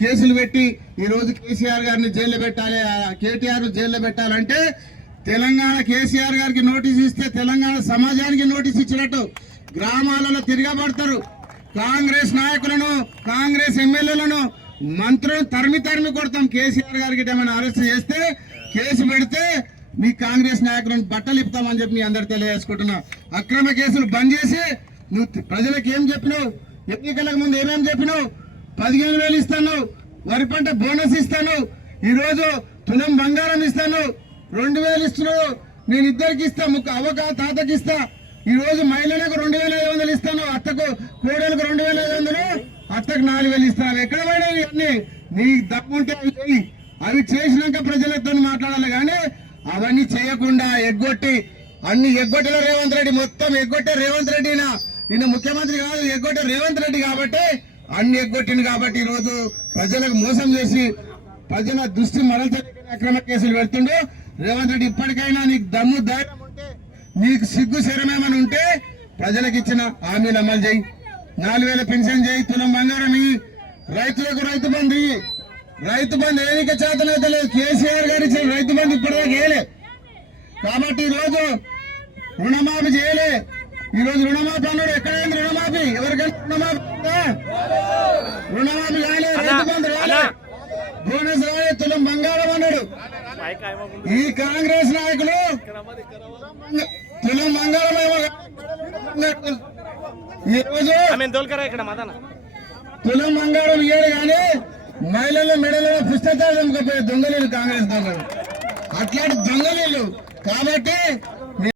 కేసులు పెట్టి ఈరోజు కేసీఆర్ గారిని జైల్లో పెట్టాలి కేటీఆర్ జైల్లో పెట్టాలంటే తెలంగాణ కేసీఆర్ గారికి నోటీస్ ఇస్తే తెలంగాణ సమాజానికి నోటీస్ ఇచ్చినట్టు గ్రామాలలో తిరగబడతారు. కాంగ్రెస్ నాయకులను కాంగ్రెస్ ఎమ్మెల్యేలను మంత్రులను తరిమి తరిమి కొడతాం. కేసీఆర్ గారికి ఏమైనా అరెస్ట్ చేస్తే కేసు పెడితే మీ కాంగ్రెస్ నాయకులను బట్టలు ఇప్పుతామని చెప్పి మీ అందరు తెలియజేసుకుంటున్నా. అక్రమ కేసులు బంద్ చేసి నువ్వు ప్రజలకు ఏం చెప్పినావు? ఎన్నికలకు ముందు ఏమేమి చెప్పినావు? పదిహేను వేలు ఇస్తాను. వరి పంట బోనస్ ఇస్తాను. ఈరోజు తులం బంగారం ఇస్తాను. రెండు వేలు ఇస్తున్నాడు. నేను ఇద్దరికి ఇస్తా. ముక్క అవ్వక తాతకి ఇస్తా. ఈరోజు మహిళలకు రెండు వేల ఐదు వందలు ఇస్తాను. అత్తకు కోడలకు రెండు వేల ఐదు వందలు. అత్తకు నాలుగు వేలు ఇస్తాను. ఎక్కడ పోయినాయి ఇవన్నీ? నీకు దమ్ముంటే అవి అవి చేసినాక ప్రజలతో మాట్లాడాలి కానీ అవన్నీ చేయకుండా ఎగ్గొట్టి అన్ని ఎగ్గొట్టిన రేవంత్ రెడ్డి. మొత్తం ఎగ్గొట్టే రేవంత్ రెడ్డినా. ఈయన ముఖ్యమంత్రి కాదు ఎగ్గొట్టే రేవంత్ రెడ్డి కాబట్టి అన్ని ఎగ్గొట్టింది కాబట్టి ఈరోజు రోజు ప్రజలకు మోసం చేసి ప్రజల దృష్టి మరల అక్రమ కేసులు పెడుతుండు. రేవంత్ రెడ్డి ఇప్పటికైనా నీకు దమ్ము ధైర్యం ఉంటే నీకు సిగ్గు శరమేమని ఉంటే ప్రజలకు ఇచ్చిన హామీలు అమలు చేయి. నాలుగు వేల పెన్షన్ చేయి తులం బంగారం రైతులకు రైతు బంధు రైతు బంధు ఏనిక చేతనైతే లేదు. కేసీఆర్ గారు ఇచ్చిన రైతు బంధు ఇప్పటిదాకా వేయలే కాబట్టి ఈరోజు రోజు రుణమాఫీ చేయలే. ఈరోజు రుణమాఫీ అన్నాడు. ఎక్కడైంది రుణమాఫీ? ఎవరికైనా రుణమాఫీ రుణమాఫీ కాలే రైతు బంధు రాలే? బోనస్ రాలే తులం బంగారం అన్నాడు. ఈ కాంగ్రెస్ నాయకులు తులం బంగారం ఏమో కాదు. ఈ రోజు ఆమె తోలుకరా ఇక్కడ మదన. తులం బంగారం ఇయ్యాడు కానీ మహిళల మెడలో పుస్తకాలు అమ్ముకపోయే దొంగలు కాంగ్రెస్ దొంగలు. అట్లాంటి దొంగలు కాబట్టి